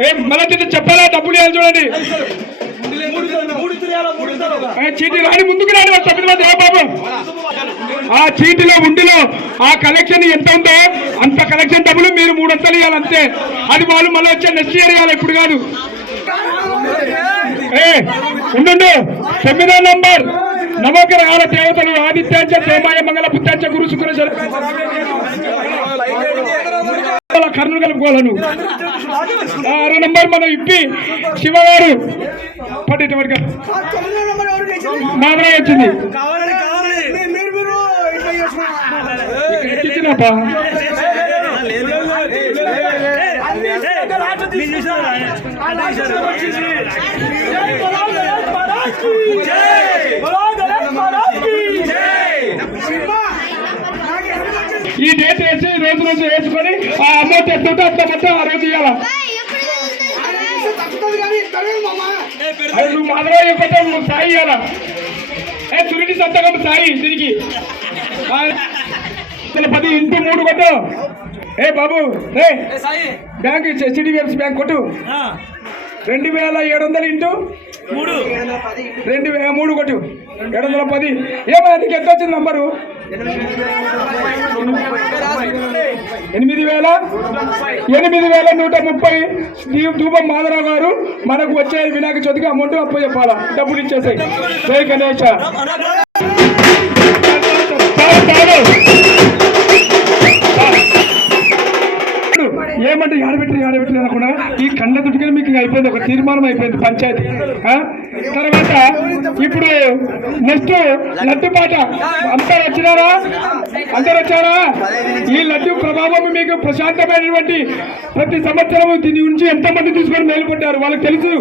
ఏ మళ్ళీ చెప్పాలా? డబ్బులు ఇవ్వాలి చూడండి. ఏ, చీటీ రాని ముందుకు రాని వాడు తొమ్మిది మంది బాబు. ఆ చీటీలో ఉండిలో ఆ కలెక్షన్ ఎంత ఉందో అంత కలెక్షన్ డబ్బులు మీరు మూడొంతలు ఇవ్వాలి అంతే. అది వాళ్ళు మళ్ళీ వచ్చే నెక్స్ట్ ఇయర్ ఇవ్వాలి ఇప్పుడు కాదు. ఏ ఉండు తొమ్మిదో నంబర్. నవగ్రహాల దేవతలు ఆదిత్యాంచ ప్రేమాయ మంగళ పుత్యాంచ గురు శుక్ర కర్ణులు కలుపుకోవాలను ఆరో నంబర్ మన ఇప్పి శివగారు పట్టేటి వరకు మామయ్య వచ్చింది ఈ డేట్ వేసి రోజు రోజు వేసుకొని ఆ అమౌంట్ ఎంత ఉంటే అంత మొత్తం ఆ రోజు ఇవ్వాలా అది నువ్వు మాధవ చెప్పితే నువ్వు సాయి ఇవ్వాలా ఏ చురిటి సంతకం సాయి దీనికి. పది ఇంటూ మూడు కొట్టు. ఏ బాబు రే బ్యాంక్ హెచ్డిఎఫ్సి బ్యాంక్ కొట్టు. రెండు వేల ఏడు వందలు ఇంటూ మూడు. రెండు వేల మూడు కొట్టు. ఏడు వందల పది. ఏమో నీకు ఎంత వచ్చింది నంబరు? ఎనిమిది వేల ఎనిమిది వేల నూట ముప్పై శ్రీ ధూపం మాధరావు గారు మనకు వచ్చే వినాయక చవితికి అమౌంట్ అప్పు చెప్పాలా? డబ్బులు ఇచ్చేసాయి. జై గణేష్. దుట్టుకొని అయిపోయింది ఒక తీర్మానం అయిపోయింది పంచాయతీ. తర్వాత ఇప్పుడు నెక్స్ట్ లడ్డు పాట. అందరు వచ్చినారా? అందరు వచ్చారా? ఈ లడ్డు ప్రభావం మీకు ప్రశాంతమైనటువంటి ప్రతి సంవత్సరం దీని గురించి ఎంతమంది తీసుకొని మేలుకుంటారు వాళ్ళకి తెలుసు.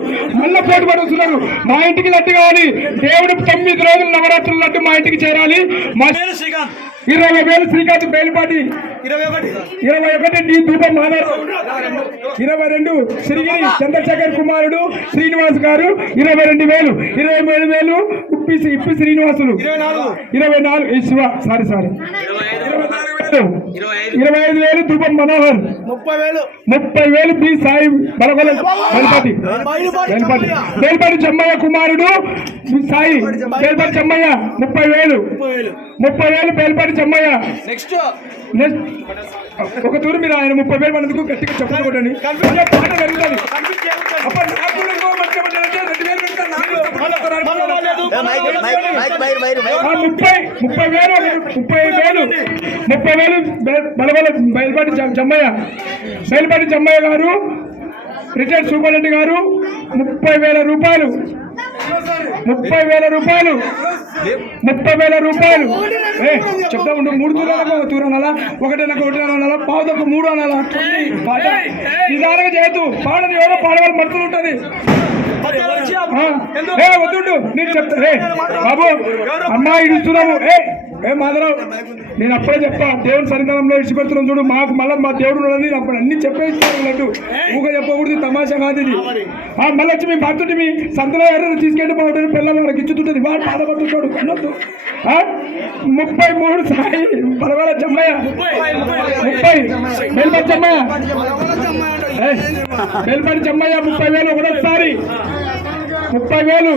మళ్ళీ పోటీ పడుతున్నారు మా ఇంటికి లడ్డు కావాలి. దేవుడు తొమ్మిది రోజులు నవరాత్రుల లడ్డు మా ఇంటికి చేరాలి. మా శ్రీకాంత్. ఇరవై వేలు శ్రీకాంత్ బేలుపాటి ఇరవై ఒకటి. ఇరవై ఒకటి డి ధూపం మాధవ్ ఇరవై రెండు శ్రీగిరి చంద్రశేఖర్ కుమారుడు శ్రీనివాస్ గారు. ఇరవై రెండు వేలు ఇరవై మూడు వేలు ఉప్పి ఇప్పి శ్రీనివాసులు. ఇరవై నాలుగు. ఇరవై నాలుగు. ఈ శివ సారీ సారీ. ఇరవై ఇరవై ఐదు. వేలు ధూపం మనోహర్. ముప్పై వేలు. ముప్పై వేలు బి సాయి బలగల బెల్పాటి బెల్పాటి బెల్పాటి చెమ్మయ్య కుమారుడు. బి సాయి బెల్పాటి చెమ్మయ్య ముప్పై వేలు. ముప్పై వేలు. బెల్పాటి చెమ్మయ్య నెక్స్ట్! నెక్స్ట్! ఒక తూరు మీరు ఆయన ముప్పై వేలు మందికి గట్టిగా చెప్పలు కొట్టండి. మళ్ళీ పాట జరుగుతుంది అప్పుడు నాకు కూడా ఇంకో మంచి మంచి అంటే రెండు వేలు పెడతా, నాకు మళ్ళీ ఒక రాడు ఆ, ముప్పై ముప్పై వేలు ముప్పై వేలు. ముప్పై వేలు బలబల బయలుపాటి జమ్మయ్య. బయలుపాటి జమ్మయ్య గారు రిటైర్డ్ సూపరింటెండెంట్ గారు ముప్పై వేల రూపాయలు. ముప్పై వేల రూపాయలు. ముప్పై వేల రూపాయలు. ఏ చెప్తా ఉండు మూడు తూరాలకు ఒక తూరు అనాలా? ఒకటి నాకు ఒకటి అనాలా? పావుదకు మూడు అనాలా? నిదానంగా చేయొద్దు. పాడని ఎవరో పాడవాళ్ళు ఏ వద్దుండు నేను చెప్తా. బాబు అమ్మా ఇడుస్తున్నాము ఏ ఏ మాధవరావు నేను అప్పుడే చెప్పా దేవుని సన్నిధానంలో ఇడిచిపెడుతున్నాం చూడు మాకు మళ్ళీ మా దేవుడు ఉన్నాడని నేను అప్పుడు అన్ని చెప్పేస్తాను లడ్డు ఊగా చెప్పకూడదు తమాషా కాదు ఇది. ఆ, మళ్ళీ వచ్చి మీ భక్తుడి మీ సంతలో తీసుకెళ్ళి పోవడం పిల్లలు వాళ్ళకి ఇచ్చుతుంటుంది. వాడు బాధపడుతున్నాడు కన్నొద్దు ముప్పై మూడు సాయి పరవాల చెమ్మయ్య ముప్పై. బెల్పడి చెమ్మయ్య ఏ, చెమ్మయ్య ముప్పై వేలు ఒకటోసారి. ముప్పై వేలు.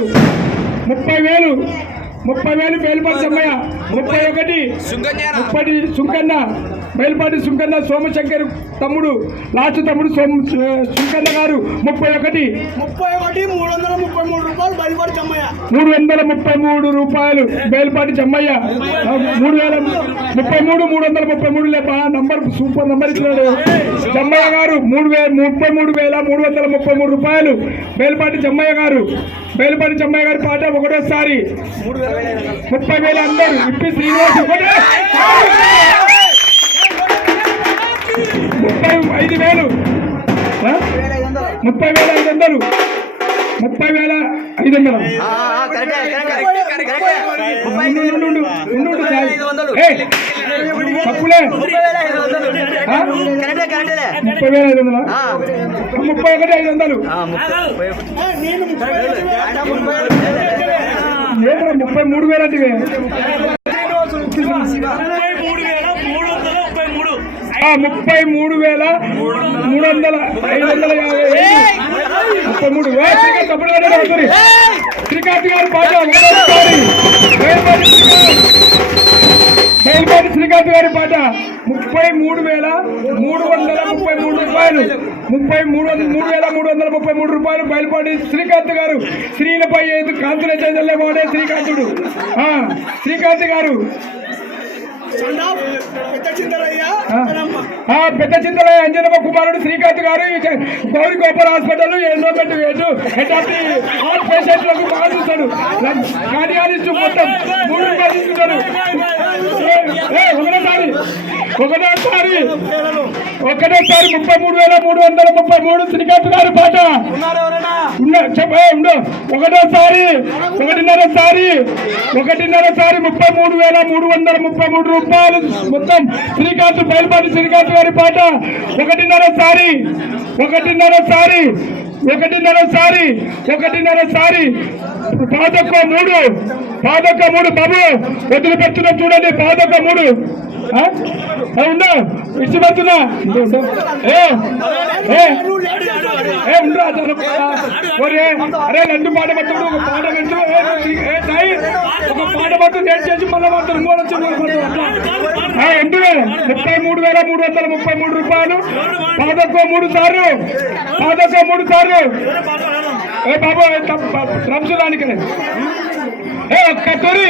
ముప్పై వేలు. ముప్పై వేలు బేల్పాటి చెమ్మయ్య ముప్పై ఒకటి. ముప్పటి సుంకన్న. బయలుపాటి సుంకన్న సోమశంకర్ తమ్ముడు లాస్ట్ తమ్ముడు సోమ సుంకన్న గారు ముప్పై ఒకటి. ముప్పై ఒకటి మూడు వందల ముప్పై మూడు రూపాయలు బయలుపడి చమ్మయ్య మూడు వందల ముప్పై మూడు రూపాయలు చెమ్మయ్య మూడు వేల ముప్పై మూడు మూడు వందల ముప్పై మూడు లేప నంబర్ సూపర్ నంబర్ ఇచ్చినాడు. చెమ్మయ్య గారు మూడు వేల ముప్పై మూడు వేల మూడు వందల ముప్పై మూడు రూపాయలు బేల్పాటి చెమ్మయ్య గారు. బేల్పాటి చెమ్మయ్య గారి పాట ఒకటోసారి. ముప్పై వేల అందరు ఇప్పి శ్రీనివాస్ ఒకటే ముప్పై ఐదు వేలు. ఆ? ముప్పై వేల ఐదు వందలు. ముప్పై వేల ఐదు వందలు. తప్పులే? ముప్పై వేల. ఐదు వందలా. ముప్పై ఒకటి ఐదు వందలు. ముప్పై మూడు వేలు అంటే ముప్పై మూడు వేల మూడు వందల ఐదు వందల. ముప్పై మూడు శ్రీకాంత్ గారు పాట. బయలుపాటి శ్రీకాంత్ గారి పాట. ముప్పై మూడు వేల మూడు వందల ముప్పై మూడు రూపాయలు. ముప్పై మూడు వందల మూడు వేల మూడు వందల ముప్పై మూడు రూపాయలు బయలుపాటి శ్రీకాంత్ గారు స్త్రీలపై ఐదు కాంతుల చైతన్య వాడే శ్రీకాంతుడు శ్రీకాంత్ గారు పెద్ద చింతరయ్య చింతలయ్య అంజనమ్మ కుమారుడు శ్రీకాంత్ గారు గౌరీ గోపాల్ హాస్పిటల్ ఎన్రోల్మెంట్ వేటు. ఎటువంటి హార్ట్ పేషెంట్లకు బాగా చూస్తాడు. కార్డియాలజిస్ట్ మొత్తం మూడు రూపాయలు తీసుకుంటాడు. ఏ, ఏ, ఒకటోసారి. ఒకటోసారి. ఒకటోసారి ముప్పై మూడు వేల మూడు వందల ముప్పై మూడు శ్రీకాంత్ గారి పాట. ఉండు. ఒకటోసారి ఒకటిన్నరసారి ఒకటిన్నరసారి ముప్పై మూడు వేల మూడు వందల ముప్పై మూడు రూపాయలు మొత్తం శ్రీకాంత్ బయలుపాటి శ్రీకాంత్ గారి పాట. ఒకటిన్నరసారి ఒకటిన్నరసారి ఒకటిన్నర సారి ఒకటిన్నర సారి. పాదొక్క మూడు పాదొక్క మూడు బాబు వదిలి పెడుతున్నాం చూడండి పాదొక్క మూడు. ఆ? ఉండు ఇచ్చి పెడుతున్నా ఏ ఏ ఉండరా ఒరే అరే రెండు పాట పట్టుడు ఒక పాట పెట్టు. ఏ, సాయి ఒక పాట పట్టు నేను చేసి మళ్ళీ పడతారు మూడు వచ్చి మూడు పడతారు అట్లా రెండు వేల. ముప్పై మూడు వేల మూడు వందల ముప్పై మూడు రూపాయలు. పాదొక్క మూడు సార్లు. పాదొక్క మూడు సార్లు. ఏ బాబు ఏ ఒక్క తొరి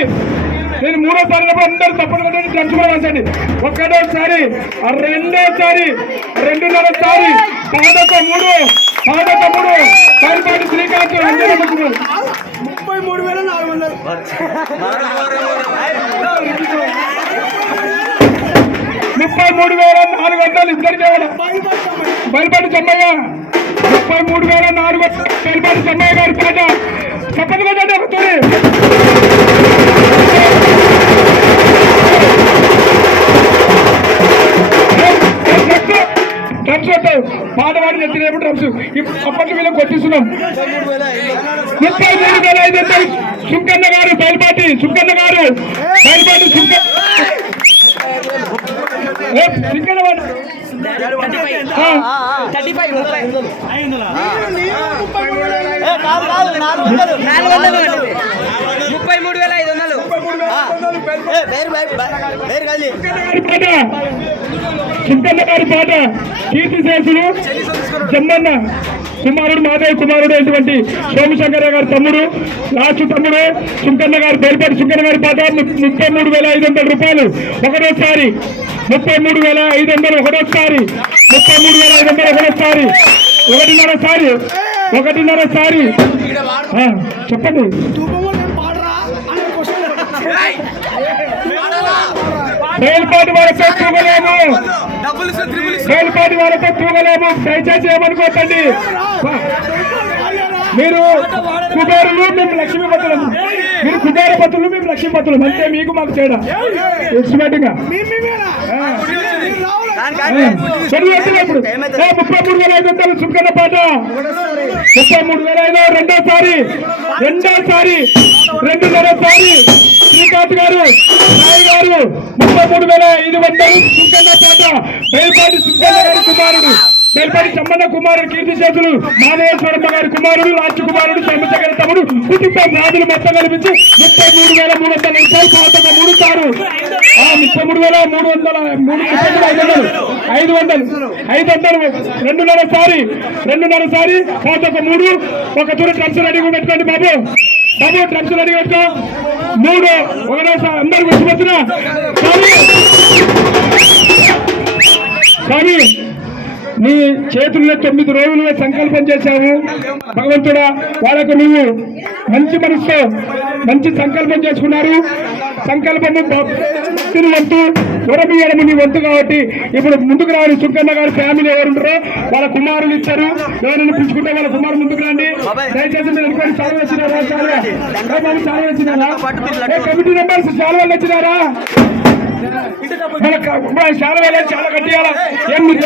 నేను మూడోసారి అందరూ తప్పని కొట్టండి డ్రమ్స్ కూడా వేసండి ఒక్కటోసారి రెండోసారి రెండున్నరసారి పాదొక్క మూడు పాదొక్క మూడు పైపాటి శ్రీకాంత్. ముప్పై మూడు వేల నాలుగు వందలు. ముప్పై మూడు వేల నాలుగు వందలు బయలుపాటి జమ్మయ్య బయలుపాటి చెమ్మయ్య ముప్పై మూడు వేల నాలుగు వందల బయలుపాటి చెమ్మయ్య గారి పేట చెప్పండి కదండి ఒక డ్రమ్స్ వస్తాయి పాటవాడి ఎత్తినప్పుడు డ్రమ్స్. ఇప్పుడు అప్పటి మీద కొట్టిస్తున్నాం. ముప్పై మూడు వేల ఐదు వందలు సుంకన్న గారు బయలుపాటి సుంకన్న గారు బయలుపాటి సుంకన్న సుంకన్న వాడు. థర్టీ ఫైవ్ ముప్పై మూడు వేల ఐదు నాలుగు వందలు. ముప్పై మూడు వేల ఐదు చింతన్న గారి పాట కీర్తి జమ్మన్న. కుమారుడు మాధవ్ కుమారుడు అయినటువంటి సోమశంకర గారి తమ్ముడు లాస్ట్ తమ్ముడు సుంకన్న గారు బయలుపాటి సుంకన్న గారి పాట ముప్పై మూడు వేల ఐదు వందల రూపాయలు. ఒకటోసారి ముప్పై మూడు వేల ఐదు వందలు ఒకటోసారి ముప్పై మూడు వేల ఐదు వందలు ఒకటోసారి ఒకటిన్నర సారి ఒకటిన్నర సారి. చెప్పండి. బయలుపాటి వారితో తూగలేము బయలుపాటి వారితో తూగలేము దయచేసి ఏమనుకోకండి. మీరు కుబేరులు మేము లక్ష్మీపతులము మీరు కుబేరపతులు మేము లక్ష్మీపతులు అంతే మీకు మాకు తేడా. ఎక్స్పెక్ట్గా చదువు అంటే ఇప్పుడు. ఏ, ముప్పై మూడు వేల ఐదు వందలు సుంకన్న పాట. ముప్పై మూడు వేల ఐదు రెండోసారి. రెండోసారి. రెండున్నరసారి శ్రీకాంత్ గారు రాయ్ గారు ముప్పై మూడు వేల ఐదు వందలు సుంకన్న పాట. బయలుపాటి సుంకన్న గారి కుమారుడు బయలుపాటి చమ్మన్న కుమారుడు కీర్తి చేతులు మాధవేశ్వరమ్మ గారి కుమారుడు రాజు కుమారుడు సోమశేఖర తమ్ముడు కుటుంబం రాజులు మొత్తం కల్పించి ముప్పై మూడు వేల మూడు వందల రూపాయలు పాతక మూడు సారు ఆ ముప్పై మూడు వేల మూడు వందల మూడు ఐదు వందలు ఐదు వందలు ఐదు వందలు రెండున్నర సారి రెండున్నర సారి పాతక మూడు ఒక తూరు డ్రమ్స్ రెడీగా పెట్టుకోండి బాబు. బాబు డ్రమ్స్ రెడీగా పెట్టుకో. మూడు ఒకటోసారి అందరు వచ్చిపోతున్నా స్వామి! స్వామి నీ చేతుల్లో తొమ్మిది రోజులుగా సంకల్పం చేశావు భగవంతుడా వాళ్ళకు నువ్వు మంచి మనసుతో మంచి సంకల్పం చేసుకున్నారు. సంకల్పము భక్తుని వంతు వరమీయడము నీ వంతు కాబట్టి ఇప్పుడు ముందుకు రావాలి. సుంకన్న గారు ఫ్యామిలీ ఎవరుంటారో వాళ్ళ కుమారులు ఇచ్చారు. ఎవరైనా పిలుచుకుంటే వాళ్ళ కుమారు ముందుకు రండి. దయచేసి మీరు అనుకోండి చాలా వచ్చినారా చాలా? వచ్చినారా కమిటీ మెంబర్స్ చాలా వాళ్ళు వచ్చినారా? చాలా చాలా కట్టియాలా ఏం మీరు